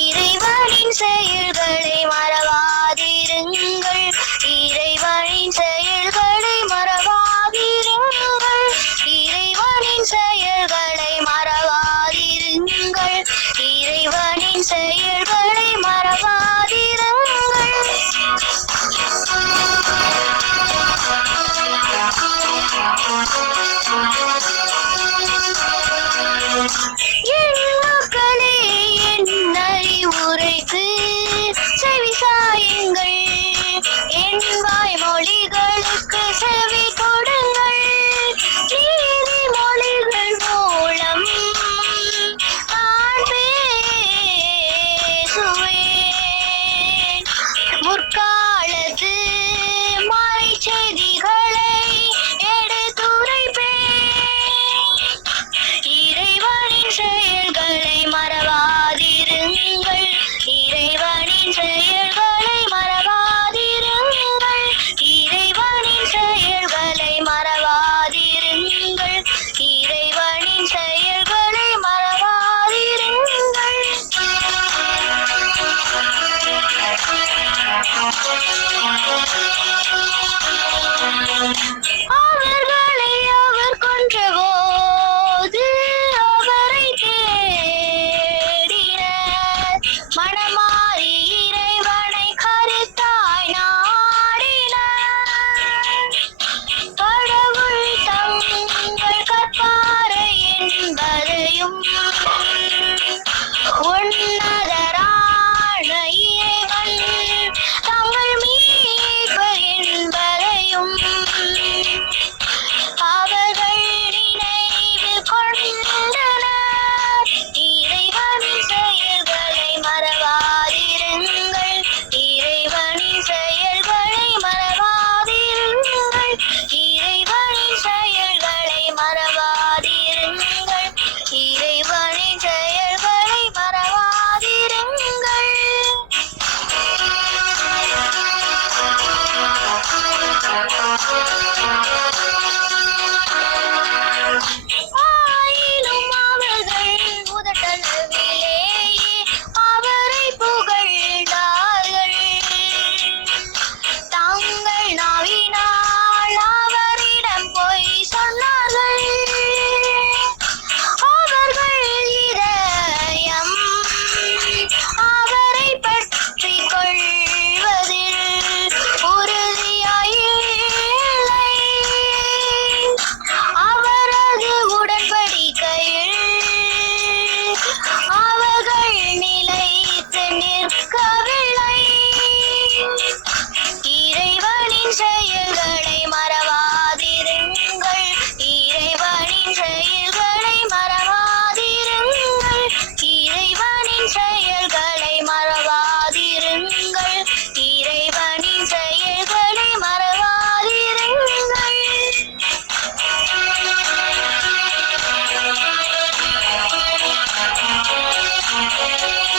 இறைவனின் செயல்களை Thank you. Bye.